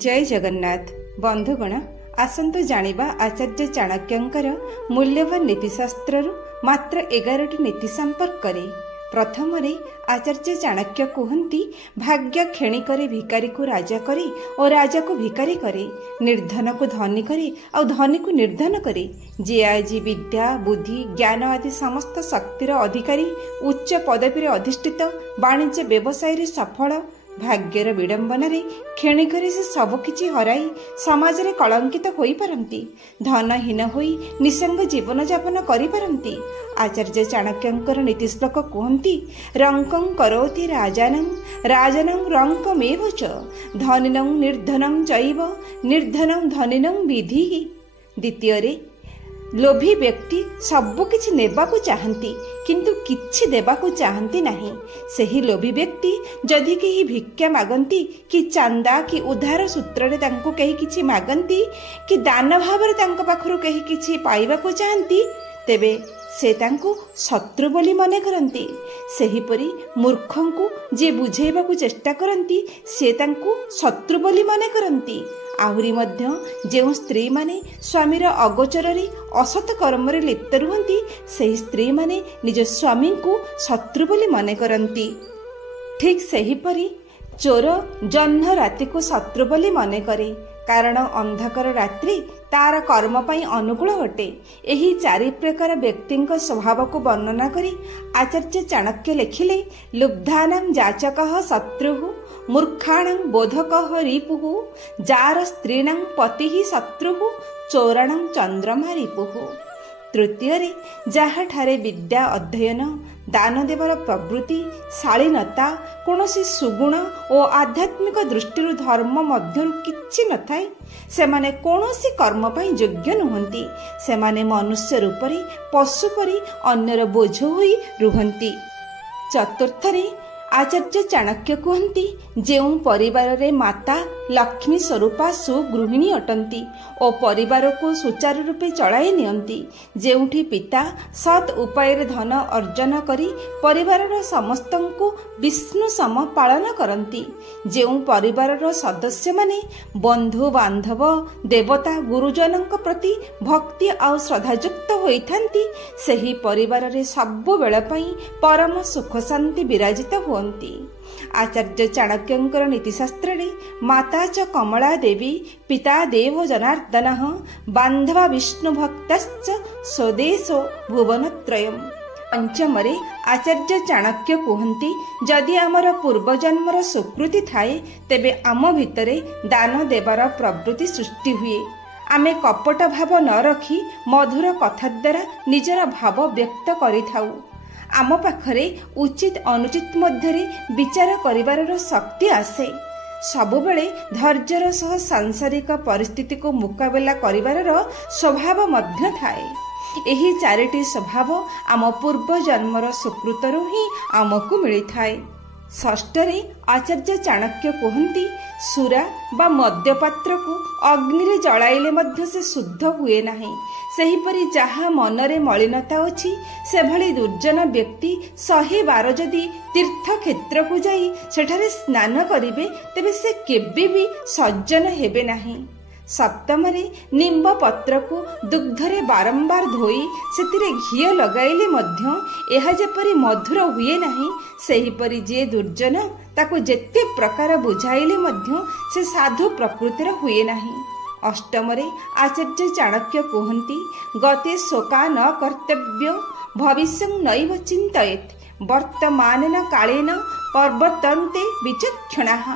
जय जगन्नाथ बंधुगण आसंतु जानिबा आचार्य चाणक्यंकर मूल्यवान नीतिशास्त्र मात्र 11टी नीति संपर्क करे। प्रथम आचार्य चाणक्य कहती भाग्य खेणी करे भिकारी को राजा करे और राजा को भिकारी करे, निर्धन को धनी करे और धनी को निर्धन करे। जे आज विद्या बुद्धि ज्ञान आदि समस्त शक्तिर अधिकारी उच्च पदवी अधिष्ठित वाणिज्य व्यवसाय सफल भाग्यर विडंबन क्षणिक से सबकिछि हराई समाज रे कलंकित होई परंती, धनहीन होई निसंग जीवन यापन करि परंती। आचार्य चाणक्यंकर नीति श्लोक कहती रंकं करोति राजानं राजानं रंकमेव च धनिनं निर्धनं चैव निर्धनं धनिनं विधिः। द्वितीय लोभी व्यक्ति सब किछि नेबाकू चाहंती किंतु किछि देबाकू चाहंती नहीं। सही लोभी व्यक्ति जदि केही भिक्षा मागंती कि चांदा कि उधार सूत्र रे तांको केही किछि मागंती कि दान भाव रे तांको पाखरु केही किछि पाइबाकू चाहंती तेबे से तांको शत्रु बोली मने करंती। सेहीपरि मूर्खंकु जे बुझेबाकू चेष्टा करंती से तांको शत्रु बोली मने करंती। आहुरी मध्य जो स्त्री माने स्वामीर अगोचर असत कर्म लिप्त रुहंती सही स्त्री माने निज स्वामी को शत्रु बोली मने करंती। ठीक सेहीपरि चोर जह्न राति को शत्रु बोली मने करे, कारण अंधकार रात्रि तार कर्म पाई अनुकूल अटे। एही चारि प्रकार व्यक्ति स्वभाव को वर्णना करी आचार्य चाणक्य लिखिले लुब्धानां जाचकः शत्रुः मूर्खाणां बोधकः रिपुः जार स्त्रीणां पतिः शत्रुः चोराणां चंद्रमा रिपुः। तृतीय जहाठारे विद्या अध्ययन दान देवर प्रवृत्ति शालीनता कौनसी सुगुण और आध्यात्मिक दृष्टि धर्म मध्य किछि न थाए सेमाने कौनसी कर्म पाई योग्य नुहंती। सेमाने मनुष्य रूपरी पशु परी अन्यर बोझ होई रुहंती। चतुर्थरे आचार्य चाणक्य कहती जेउ परिवार रे माता लक्ष्मी स्वरूपा सुगृहिणी अटंती और परिवार को सुचारू रूपे चलाई नियंती, जेउठी पिता सत उपाय धन अर्जन करी परिवार समस्त को विष्णु सम पालन करंती, जेउ परिवार सदस्य माने बंधु बांधव देवता गुरुजन प्रति भक्ति और श्रद्धायुक्त होइथांती सही परिवार रे सब बेला पई परम सुख शांति विराजित हुअंती। आचार्य चाणक्यंकर नीतिशास्त्र रे माता च कमला देवी पिता देव जनार्दन बांधवा विष्णु भक्तश्च स्वदेशो भुवनत्रयम्। पंचमरे आचार्य चाणक्य कहती जदि आमर पूर्वजन्मर स्वीकृति थाए तेबे आम भितरे दान देवार प्रवृत्ति सृष्टि हुए। आमे कपट भाव न रखी मधुर कथा द्वारा निजर भाव व्यक्त करिथाउ। आम पाखरे उचित अनुचित मध्यरे विचार करिवार शक्ति आसे। सबुबेले धैर्यर सह सांसारिक परिस्थिति को मुकाबला करिवार स्वभाव मध्य थाए। एही चारिटी स्वभाव आम पूर्व जन्मर सुकृतरु ही आमको मिली थाए। षष्ठरे आचार्य चाणक्य कहती सुरा बा मद्यपात्र को अग्नि रे जलाइले मध्य से शुद्ध हुए नहीं। सेहीपरि जहा मनरे मलिनता अछि से भली दुर्जन व्यक्ति 112 जदि तीर्थ क्षेत्र को जाई सेठारे स्नान करिवे तेबे से केबे भी सज्जन हेबे नहीं। सप्तमरे निम्ब पत्र को दुग्धरे बारंबार धोई सेतिरे घियो लगाइले मध्य एहा जेपरि मधुर हुए नहीं सेहीपरि जे दुर्जन ताको जेते प्रकार बुझाइले मध्य से साधु प्रकृतिर हुए नहीं। अष्टमरे आचार्य चाणक्य कहती गते शोका न कर्तव्य भविष्यं नैव चिन्तयेत् वर्तमानेन कालेन प्रवर्तन्ते विचक्षणाः।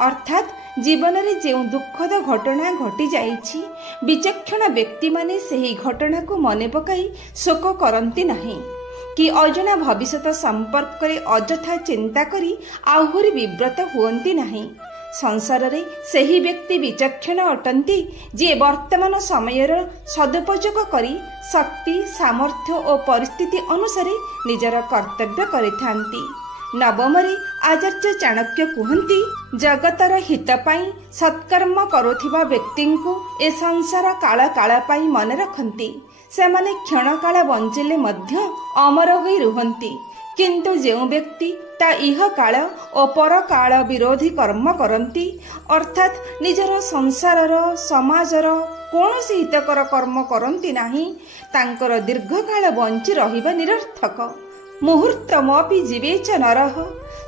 अर्थात जीवन रे जे दुखद घटना घटी जाइछि विचक्षण व्यक्ति माने सही घटना को मने पकाई शोक करंती नहीं कि अजना भविष्य संपर्क करे अजथा चिंता करी आहुरी विव्रत हुअंती नहीं। संसार रे सही व्यक्ति विचक्षण अटंती जे वर्तमान समयर सदुपयोग करी शक्ति सामर्थ्य और परिस्थिति अनुसार निजर कर्तव्य करिथांती। नवमरे आचार्य चाणक्य कहती जगतर हित पाई सत्कर्म करुथिबा व्यक्ति को ए संसार काल काल पाई मन रखंती। सेमाने क्षण काल बंचिले मध्य अमर होई रुहंती किंतु जो व्यक्ति ता इह काल और पर काल विरोधी कर्म करती अर्थात निजर संसारर समाजर कौनसी हितकर कर्म करती नहीं तांकर दीर्घकाल बंची रहिबा निरर्थक। मुहूर्तमपि जीवे च नरः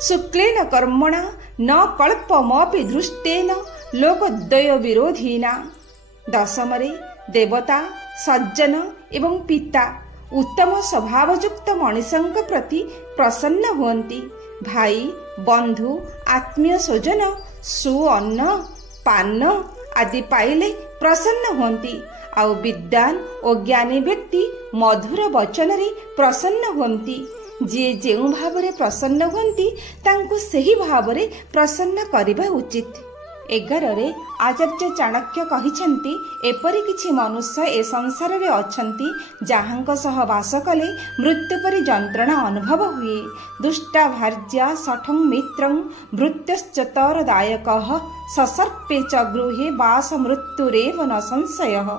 शुक्लेन कर्मणा न कल्पमपि दृष्टेन लोकद्वय विरोधीना। दशमरे देवता सज्जन एवं पिता उत्तम स्वभावयुक्त मनुष्यंक प्रति प्रसन्न हुअन्ति। भाई बंधु आत्मीय स्वजन सुअन्न पान आदि पाइले प्रसन्न हुअन्ति। आउ विद्वान और ज्ञानी व्यक्ति मधुर वचन रे प्रसन्न हुअन्ति। जे जेउ भावरे प्रसन्न हुअन्ति तांको सही भावरे प्रसन्न करिबा उचित। 11 रे आचार्य चाणक्य कहिसेंती एपरि किछि मनुष्य ए संसार रे अछंती जाहांक सह वास कले मृत्यु परि जंत्रणा अनुभव हुए। दुष्टा भार्या सठं मित्रं मृत्युश्चतरदायकः ससर्पे च गृहे वास मृत्युरेव न संशयः।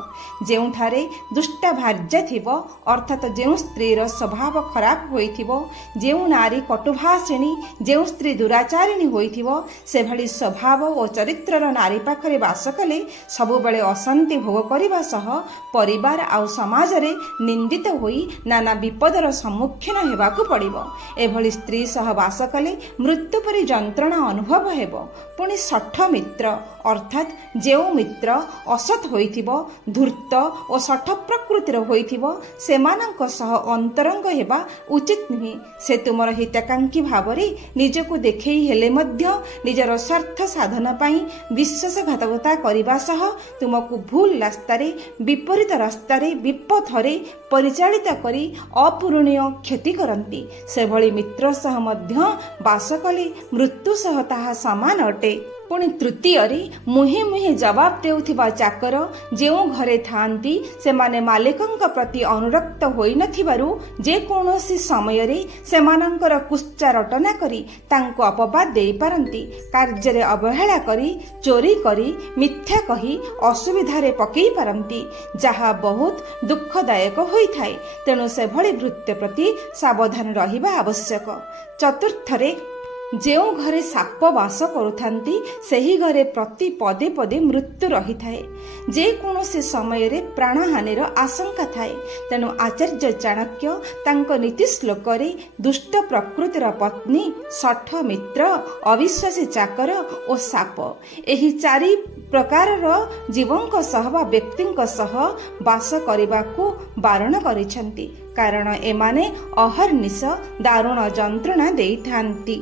जेउठारे दुष्टा भार्या थिबो अर्थात जेउ स्त्रीर स्वभाव खराब होइथिबो जेउ नारी कटुभाषिणी जेउ स्त्री दुराचारिणी होइथिबो से भली स्वभाव और चरित्रर नारी पाखरे वास कले सबुबेले अशांति भोग करिबा सह परिवार आउ समाज रे निंदित होई नाना विपदर सम्मुखीन हेबाकू पड़िबो। एभली स्त्री सह वास कले मृत्यु परि जंत्रणा अनुभव हेबो। पुणी सठ मित्र अर्थात जेउ मित्र असत होइथिबो धूर्त और सठ प्रकृतिर होइथिबो सेमानंक सह अंतरंग हेबा उचित नुहे। से तुमर हितकांक्षी भावरे निजको देखै हेले मध्य निजर स्वार्थ साधन पाई विश्वासघातकता करिबा सह तुमको भूल रास्तारे विपरीत रास्तारे विपथरे परिचालित करी अपूरणीय क्षति करंती। से भली मित्र सह मध्य वास कले मृत्यु सह ताहा समान अटे। पुणी तृतीय मुहे मुहे जवाब देउथिबा चाकर जेउ घरे थांती सेमाने मालिकंक प्रति अनुरक्त होई नथिबारु जे कोनोसी समय रे सेमानंकर कुच्चा रटना करी तांको अपवाद देई पारंती। कार्य रे अवहेला करी चोरी करी मिथ्या कही असुविधा रे पकेई पारंती जहा बहुत दुखदायक होई थाए। तेणु से भली वृत्ति प्रति सावधान रहिबा आवश्यक। चतुर्थ रे जेउ घरे साप वास करुथांती सेही घरे प्रति पदे पदे मृत्यु रही थाए। जे कोनोसी समय रे प्राणहानिर आशंका थाए। तेणु आचार्य चाणक्य तांको नीति श्लोक रे दुष्ट प्रकृतिर पत्नी सठ मित्र अविश्वासी चाकर और साप एही चारि प्रकारर जीवंक सह वा व्यक्तिंक सह वास करिबाकू बारण करिसेंती कारण एमाने अहर्निश दारुण जंत्रणा देइथांती।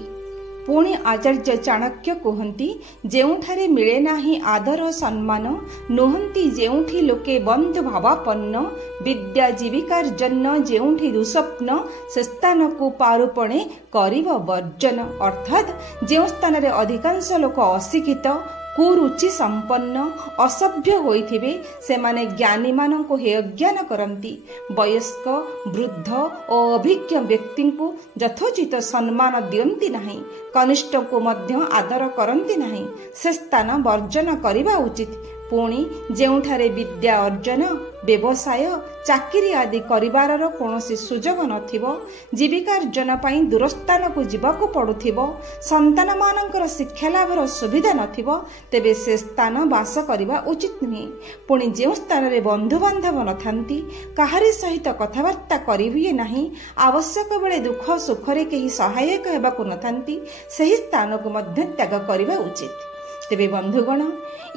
पुणी आचार्य चाणक्य कहती जेउठारे मिले नाही आदर सम्मान नुहंती जेउठी लोके बंधु भावापन्न विद्या जीविकार्जन जेउठी दुस्वप्न से स्थान को पारुपणे करिब वर्जन। अर्थात जेउ स्थान रे अधिकांश लोक अशिक्षित कुरुचि संपन्न असभ्य होइथिबे सेमाने ज्ञानी माननको हेयज्ञान करंती। वयस्क वृद्ध और अभिज्ञ व्यक्ति को यथोचित सम्मान दियंती नहीं कनिष्ठ को मध्य आदर करंती नहीं से स्थान वर्जन करिबा उचित। पुणी जेउठारे विद्या अर्जन व्यवसाय चाकरी आदि करिबारर कोनोसी सुजोग नथिबो जीविकार्जन पई दूरस्थान को जीवाको पड़ुथिबो संतान मानकर शिक्षा लाभर सुविधा नथिबो तेबे से स्थान वास करिबा उचित नुहे। पुणी जेउ स्थान रे बंधु बांधव नथांती काहारी सहित कथबार्ता करि हुए नाही आवश्यक बेले दुख सुख रे केही सहायक हेबाको नथांती सही स्थान को मध्य त्याग करिबा उचित। तेबे बंधुगण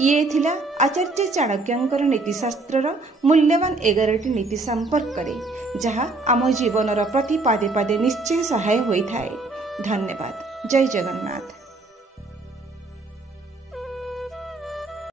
ये थिला आचार्य चाणक्यंकर नीतिशास्त्रर मूल्यवान 11टी नीति संपर्क रे जहा आम जीवनर प्रति पादे पादे निश्चय सहाय होई थाए। धन्यवाद। जय जगन्नाथ।